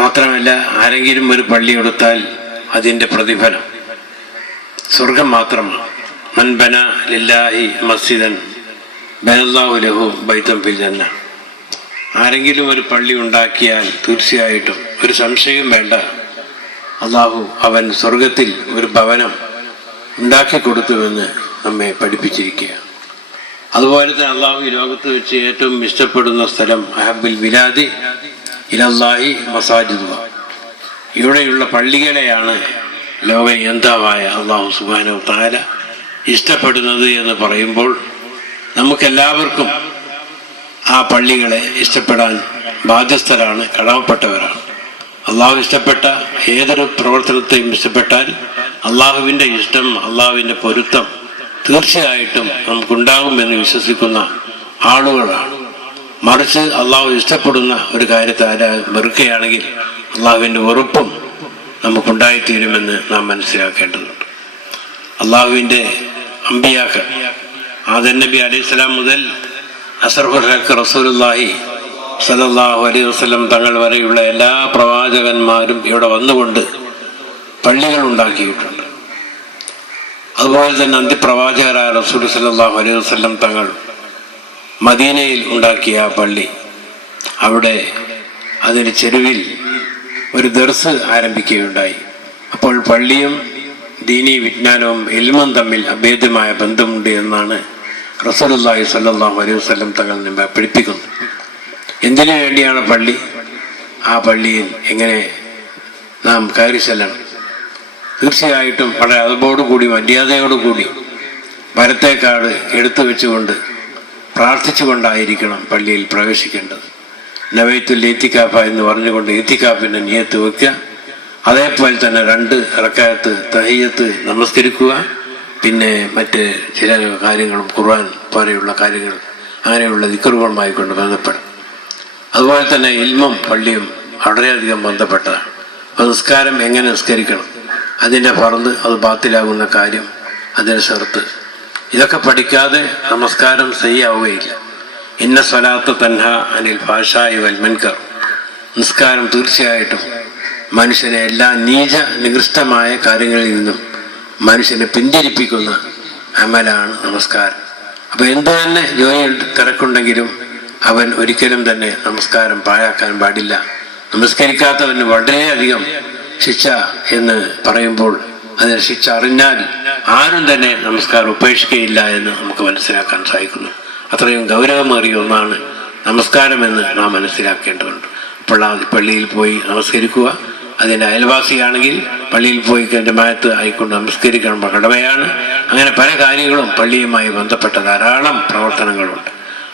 മാത്രമല്ല, ആരെങ്കിലും ഒരു പള്ളി എടുത്താൽ അതിൻ്റെ പ്രതിഫലം സ്വർഗം മാത്രമാണ്. മൻ ബന ലില്ലാഹി മസ്ജിദൻ ബനല്ലാഹു ലഹു ബൈതൻ ഫിൽ ജന്ന. ആരെങ്കിലും ഒരു പള്ളി ഉണ്ടാക്കിയാൽ തീർച്ചയായിട്ടും ഒരു സംശയം വേണ്ട, അള്ളാഹു അവൻ സ്വർഗത്തിൽ ഒരു ഭവനം ഉണ്ടാക്കി കൊടുത്തുവെന്ന് നമ്മെ പഠിപ്പിച്ചിരിക്കുക. അതുപോലെ തന്നെ അള്ളാഹു ഈ ലോകത്ത് വെച്ച് ഏറ്റവും ഇഷ്ടപ്പെടുന്ന സ്ഥലം അഹബ്ബുൽ ബിലാദി ഇലല്ലാഹി മസാജിദുഹ, ഇവിടെയുള്ള പള്ളികളെയാണ് ലോകയന്താവായ അള്ളാഹു സുബ്ഹാനഹു തആല ഇഷ്ടപ്പെടുന്നത് എന്ന് പറയുമ്പോൾ നമുക്കെല്ലാവർക്കും ആ പള്ളികളെ ഇഷ്ടപ്പെടാൻ ബാധ്യസ്ഥരാണ്, കടമപ്പെട്ടവരാണ്. അള്ളാഹു ഇഷ്ടപ്പെട്ട ഏതൊരു പ്രവർത്തനത്തെയും ഇഷ്ടപ്പെട്ടാൽ അള്ളാഹുവിൻ്റെ ഇഷ്ടം, അള്ളാഹുവിൻ്റെ പൊരുത്തം തീർച്ചയായിട്ടും നമുക്കുണ്ടാകുമെന്ന് വിശ്വസിക്കുന്ന ആളുകളാണ്. മറിച്ച് അള്ളാഹു ഇഷ്ടപ്പെടുന്ന ഒരു കാര്യത്തെ വെറുക്കുകയാണെങ്കിൽ അള്ളാഹുവിൻ്റെ വെറുപ്പും നമുക്കുണ്ടായിത്തീരുമെന്ന് നാം മനസ്സിലാക്കേണ്ടതുണ്ട്. അള്ളാഹുവിൻ്റെ അമ്പിയാക്കൾ ആദം നബി അലൈഹിസ്സലാം മുതൽ അസ്റഫുൽ ഹഖ് റസൂലുള്ളാഹി സ്വല്ലല്ലാഹു അലൈഹി വസല്ലം തങ്ങൾ വരെയുള്ള എല്ലാ പ്രവാചകന്മാരും ഇവിടെ വന്നുകൊണ്ട് പള്ളികൾ ഉണ്ടാക്കിയിട്ടുണ്ട്. അതുപോലെ തന്നെ അന്ത്യപ്രവാചകരായ റസൂൽ സ്വല്ലല്ലാഹു അലൈഹി വസല്ലം തങ്ങൾ മദീനയിൽ ഉണ്ടാക്കിയ ആ പള്ളി, അവിടെ അതിന് ചെരുവിൽ ഒരു ദർസ് ആരംഭിക്കുകയുണ്ടായി. അപ്പോൾ പള്ളിയും ദീനീ വിജ്ഞാനവും ഇൽമും തമ്മിൽ അഭേദ്യമായ ബന്ധമുണ്ട് എന്നാണ് റസൂലുള്ളാഹി സ്വല്ലല്ലാഹു അലൈഹി വസല്ലം തങ്ങൾ നമ്മെ പഠിപ്പിക്കുന്നത്. എന്തിനു വേണ്ടിയാണ് പള്ളി? ആ പള്ളിയിൽ എങ്ങനെ നാം കയറി ചെല്ലണം? തീർച്ചയായിട്ടും വളരെ അതബോടുകൂടി മര്യാദയോടുകൂടി വലത്തേക്കാട് എടുത്തു വെച്ചുകൊണ്ട് പ്രാർത്ഥിച്ചുകൊണ്ടായിരിക്കണം പള്ളിയിൽ പ്രവേശിക്കേണ്ടത്. നവൈത്തുൽ ഇത്തിക്കാഫ എന്ന് പറഞ്ഞുകൊണ്ട് ഇത്തിക്കാഫിൻ്റെ നിയത്ത് വെക്കുക. അതേപോലെ തന്നെ 2 റക്അത്ത് തഹിയ്യത്ത് നമസ്കരിക്കുക. പിന്നെ മറ്റ് ചില കാര്യങ്ങളും ഖുർആൻ പോലെയുള്ള കാര്യങ്ങൾ, അങ്ങനെയുള്ള ദിക്റുകളുമായി കൊണ്ട് ബന്ധപ്പെടും. അതുപോലെ തന്നെ ഇൽമും പള്ളിയും വളരെയധികം ബന്ധപ്പെട്ടതാണ്. നിസ്കാരം എങ്ങനെ നിസ്കരിക്കണം, അതിൻ്റെ ഫർദ്, അത് ബാത്തിലാകുന്ന കാര്യം, അതിൻ്റെ ഷർത്ത്, ഇതൊക്കെ പഠിക്കാതെ നമസ്കാരം ശരിയാവുകയില്ല. ഇന്ന സ്വലാത്ത് തൻഹ അനിൽ ഫാഷായി വൽ മുൻകർ. നിസ്കാരം തീർച്ചയായിട്ടും മനുഷ്യനെ എല്ലാ നീച നികൃഷ്ടമായ കാര്യങ്ങളിൽ നിന്നും മനുഷ്യനെ പിന്തിരിപ്പിക്കുന്ന അമലാണ് നമസ്കാരം. അപ്പോൾ എന്ത് തന്നെ ജോലിയിൽ തിരക്കുണ്ടെങ്കിലും അവൻ ഒരിക്കലും തന്നെ നമസ്കാരം പാഴാക്കാൻ പാടില്ല. നമസ്കരിക്കാത്തവന് വളരെയധികം ശിക്ഷ എന്ന് പറയുമ്പോൾ അതിന് ശിക്ഷ അറിഞ്ഞാൽ ആരും തന്നെ നമസ്കാരം ഉപേക്ഷിക്കുകയില്ല എന്ന് നമുക്ക് മനസ്സിലാക്കാൻ സാധിക്കുന്നു. അത്രയും ഗൗരവമേറിയ ഒന്നാണ് നമസ്കാരമെന്ന് നാം മനസ്സിലാക്കേണ്ടതുണ്ട്. അപ്പോൾ ആ പള്ളിയിൽ പോയി നമസ്കരിക്കുക. അതിൻ്റെ അയൽവാസിയാണെങ്കിൽ പള്ളിയിൽ പോയി ജമാഅത്ത് ആയിക്കൊണ്ട് നമസ്കരിക്കണം, കടമയാണ്. അങ്ങനെ പല കാര്യങ്ങളും പള്ളിയുമായി ബന്ധപ്പെട്ട ധാരാളം പ്രവർത്തനങ്ങളുണ്ട്.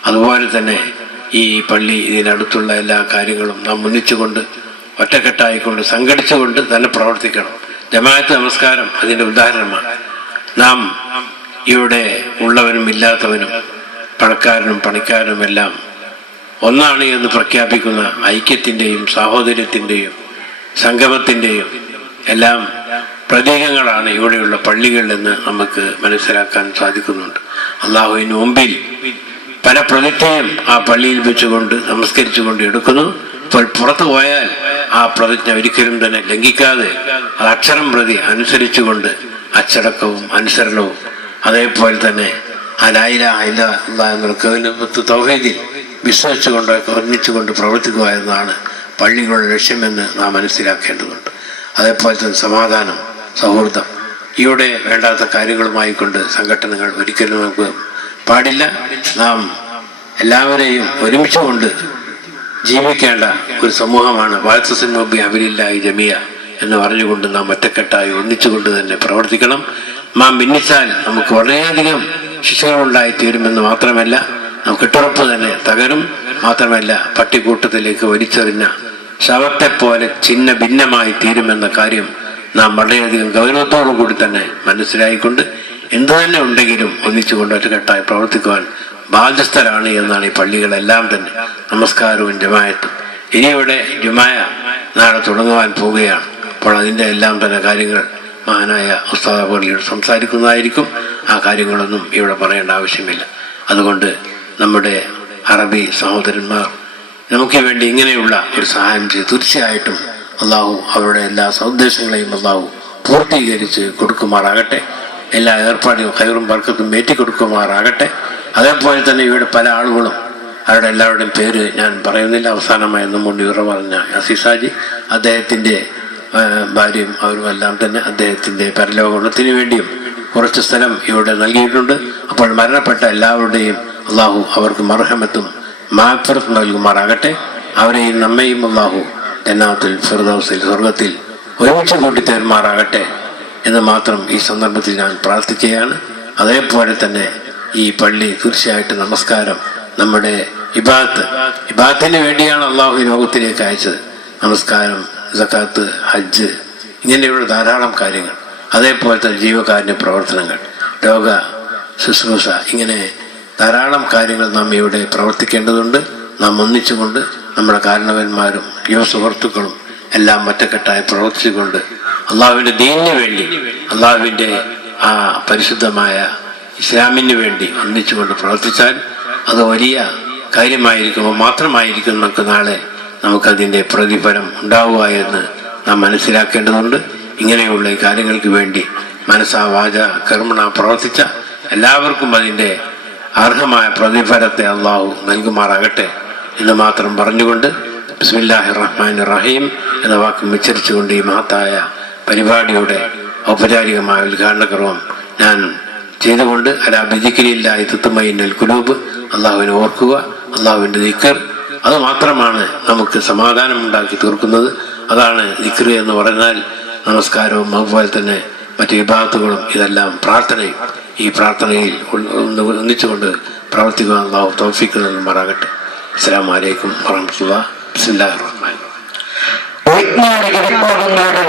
അതുപോലെ തന്നെ ഈ പള്ളി, ഇതിനടുത്തുള്ള എല്ലാ കാര്യങ്ങളും നാം ഒന്നിച്ചുകൊണ്ട് ഒറ്റക്കെട്ടായിക്കൊണ്ട് സംഘടിച്ചുകൊണ്ട് തന്നെ പ്രവർത്തിക്കണം. ജമാഅത്ത് നമസ്കാരം അതിൻ്റെ ഉദാഹരണമാണ്. നാം ഇവിടെ ഉള്ളവനും ഇല്ലാത്തവനും പണക്കാരനും പണിക്കാരനും എല്ലാം ഒന്നാണ് എന്ന് പ്രഖ്യാപിക്കുന്ന ഐക്യത്തിൻ്റെയും സാഹോദര്യത്തിൻ്റെയും സംഗമത്തിൻ്റെയും എല്ലാം പ്രതീകങ്ങളാണ് ഇവിടെയുള്ള പള്ളികളെന്ന് നമുക്ക് മനസ്സിലാക്കാൻ സാധിക്കുന്നുണ്ട്. അള്ളാഹുവിന് മുമ്പിൽ പല പ്രതിജ്ഞയും ആ പള്ളിയിൽ വെച്ചുകൊണ്ട് നമസ്കരിച്ചുകൊണ്ട് എടുക്കുന്നു. ഇപ്പോൾ പുറത്തു പോയാൽ ആ പ്രതിജ്ഞ ഒരിക്കലും തന്നെ ലംഘിക്കാതെ അത് അക്ഷരം പ്രതി അനുസരിച്ചുകൊണ്ട് അച്ചടക്കവും അനുസരണവും, അതേപോലെ തന്നെ ആ ലാ ഇലാഹ ഇല്ലല്ലാഹ് എന്ന കലിമത്ത് തൗഹീദിൽ വിശ്വസിച്ചുകൊണ്ട് ഒന്നിച്ചുകൊണ്ട് പ്രവർത്തിക്കുക എന്നതാണ് പള്ളികളുടെ ലക്ഷ്യമെന്ന് നാം മനസ്സിലാക്കേണ്ടതുണ്ട്. അതേപോലെ തന്നെ സമാധാനം, സൗഹൃദം, ഇവിടെ വേണ്ടാത്ത കാര്യങ്ങളുമായി കൊണ്ട് സംഘടനകൾ ഒരിക്കലും നമുക്ക് പാടില്ല. നാം എല്ലാവരെയും ഒരുമിച്ച് കൊണ്ട് ജീവിക്കേണ്ട ഒരു സമൂഹമാണ്. വഅതസിമു ബിഹബ്ലില്ലാഹി ജമീഅ എന്ന് പറഞ്ഞുകൊണ്ട് നാം ഒറ്റക്കെട്ടായി ഒന്നിച്ചുകൊണ്ട് തന്നെ പ്രവർത്തിക്കണം. നാം ഭിന്നിച്ചാൽ നമുക്ക് വളരെയധികം ശിക്ഷകളുണ്ടായിത്തീരുമെന്ന് മാത്രമല്ല, നാം കെട്ടുറപ്പ് തന്നെ തകരും. മാത്രമല്ല, പട്ടിക്കൂട്ടത്തിലേക്ക് വലിച്ചെറിഞ്ഞ ശവത്തെ പോലെ ചിഹ്ന ഭിന്നമായി തീരുമെന്ന കാര്യം നാം വളരെയധികം ഗൗരവത്തോടു കൂടി തന്നെ മനസ്സിലായിക്കൊണ്ട് എന്തു തന്നെ ഉണ്ടെങ്കിലും ഒന്നിച്ചുകൊണ്ട് ഒറ്റക്കെട്ടായി പ്രവർത്തിക്കുവാൻ ബാധ്യസ്ഥരാണ് എന്നാണ് ഈ പള്ളികളെല്ലാം തന്നെ. നമസ്കാരവും ജമാഅത്തും. ഇനിയിവിടെ ജുമാഅ നാളെ തുടങ്ങുവാൻ പോവുകയാണ്. അപ്പോൾ അതിൻ്റെ എല്ലാം തന്നെ കാര്യങ്ങൾ മഹാനായ ഉസ്താദ് പള്ളിയോട് സംസാരിക്കുന്നതായിരിക്കും. ആ കാര്യങ്ങളൊന്നും ഇവിടെ പറയേണ്ട ആവശ്യമില്ല. അതുകൊണ്ട് നമ്മുടെ അറബി സഹോദരന്മാർ നമുക്ക് വേണ്ടി ഇങ്ങനെയുള്ള ഒരു സഹായം ചെയ്ത് തീർച്ചയായിട്ടും അള്ളാഹു അവരുടെ എല്ലാ സൗദ്ദേശങ്ങളെയും അള്ളാഹു പൂർത്തീകരിച്ച് കൊടുക്കുമാറാകട്ടെ. എല്ലാ ഏർപ്പാടും ഖൈറും ബർക്കത്തും ഏറ്റിക്കൊടുക്കുമാറാകട്ടെ. അതേപോലെ തന്നെ ഇവിടെ പല ആളുകളും അവരുടെ എല്ലാവരുടെയും പേര് ഞാൻ പറയുന്നില്ല. അവസാനമായി നമ്മുടെ ഇവർ പറഞ്ഞ അസീസാജി, അദ്ദേഹത്തിൻ്റെ ഭാര്യയും അവരുമെല്ലാം തന്നെ അദ്ദേഹത്തിൻ്റെ പരലോകത്തിന് വേണ്ടിയും കുറച്ച് സ്ഥലം ഇവിടെ നൽകിയിട്ടുണ്ട്. അപ്പോൾ മരണപ്പെട്ട എല്ലാവരുടെയും അള്ളാഹു അവർക്ക് മർഹമത്തും മാഗ്ഫിറത്തും നൽകുമാറാകട്ടെ. അവരെയും നമ്മയും അള്ളാഹു ജന്നാത്തുൽ ഫിർദൗസിൽ സ്വർഗത്തിൽ ഒരുമിച്ച് കൂട്ടിത്തരുമാറാകട്ടെ എന്ന് മാത്രം ഈ സന്ദർഭത്തിൽ ഞാൻ പ്രാർത്ഥിക്കുകയാണ്. അതേപോലെ തന്നെ ഈ പള്ളി തീർച്ചയായിട്ടും നമസ്കാരം നമ്മുടെ ഇബാദത്തിന് വേണ്ടിയാണ് അള്ളാഹു ലോകത്തിലേക്ക് അയച്ചത്. നമസ്കാരം, സക്കാത്ത്, ഹജ്ജ്, ഇങ്ങനെയുള്ള ധാരാളം കാര്യങ്ങൾ, അതേപോലെ തന്നെ ജീവകാരുണ്യ പ്രവർത്തനങ്ങൾ, രോഗ ശുശ്രൂഷ, ഇങ്ങനെ ധാരാളം കാര്യങ്ങൾ നാം ഇവിടെ പ്രവർത്തിക്കേണ്ടതുണ്ട്. നാം ഒന്നിച്ചുകൊണ്ട് നമ്മുടെ കാരണവന്മാരും യുവ സുഹൃത്തുക്കളും എല്ലാം ഒറ്റക്കെട്ടായി പ്രവർത്തിച്ചുകൊണ്ട് അള്ളാഹുവിൻ്റെ ദീനിന് വേണ്ടി, അള്ളാഹുവിൻ്റെ ആ പരിശുദ്ധമായ ഇസ്ലാമിന് വേണ്ടി ഒന്നിച്ചുകൊണ്ട് പ്രവർത്തിച്ചാൽ അത് വലിയ കാര്യമായിരിക്കുമ്പോൾ മാത്രമായിരിക്കും നമുക്ക് നാളെ നമുക്കതിൻ്റെ പ്രതിഫലം ഉണ്ടാവുക എന്ന് നാം മനസ്സിലാക്കേണ്ടതുണ്ട്. ഇങ്ങനെയുള്ള ഈ കാര്യങ്ങൾക്ക് വേണ്ടി മനസ്സാ വാച കർമ്മണ പ്രവർത്തിച്ച എല്ലാവർക്കും അതിൻ്റെ അർഹമായ പ്രതിഫലത്തെ അള്ളാഹു നൽകുമാറാകട്ടെ എന്ന് മാത്രം പറഞ്ഞുകൊണ്ട് ബിസ്മില്ലാഹിർ റഹ്മാനിർ റഹീം എന്ന വാക്ക് ഉച്ചരിച്ചുകൊണ്ട് ഈ മഹത്തായ പരിപാടിയുടെ ഔപചാരികമായ ഉദ്ഘാടനക്രമം ഞാൻ ചെയ്തുകൊണ്ട് അലാ ബിദിക്രില്ലാഹി തത്മഇന്നുൽ ഖുലൂബ്, അള്ളാഹുവിനെ ഓർക്കുക, അള്ളാഹുവിൻ്റെ ദിക്ർ, അത് മാത്രമാണ് നമുക്ക് സമാധാനം ഉണ്ടാക്കി തീർക്കുന്നത്. അതാണ് ദിക്ർ എന്ന് പറഞ്ഞാൽ. നമസ്കാരവും അതുപോലെ തന്നെ മറ്റ് ഇബാദത്തുകളും ഇതെല്ലാം പ്രാർത്ഥനയും. ഈ പ്രാർത്ഥനയിൽ ഒന്നിച്ചുകൊണ്ട് പ്രവർത്തിക്കുക അള്ളാഹു തൗഫീഖ് നൽകുമാറാകട്ടെ. അസ്സലാമു അലൈക്കും വറഹ്മത്തുള്ളാഹി. ബിസ്മില്ലാഹിർ റഹ്മാനിർ റഹീം. വൈജ്ഞാനിക വിപ്ലവങ്ങളുടെ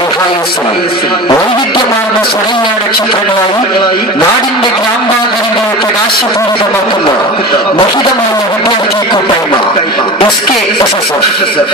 വൈവിധ്യമാർന്ന സ്വരങ്ങളുടെ ചിത്രങ്ങളായി നാടിന്റെ ഗ്രാമഭാഗങ്ങളെ പ്രകാശപൂരിതമാക്കുന്ന മഹിതമായ വിദ്യാർത്ഥി കൂട്ടായ്മ SKSSF.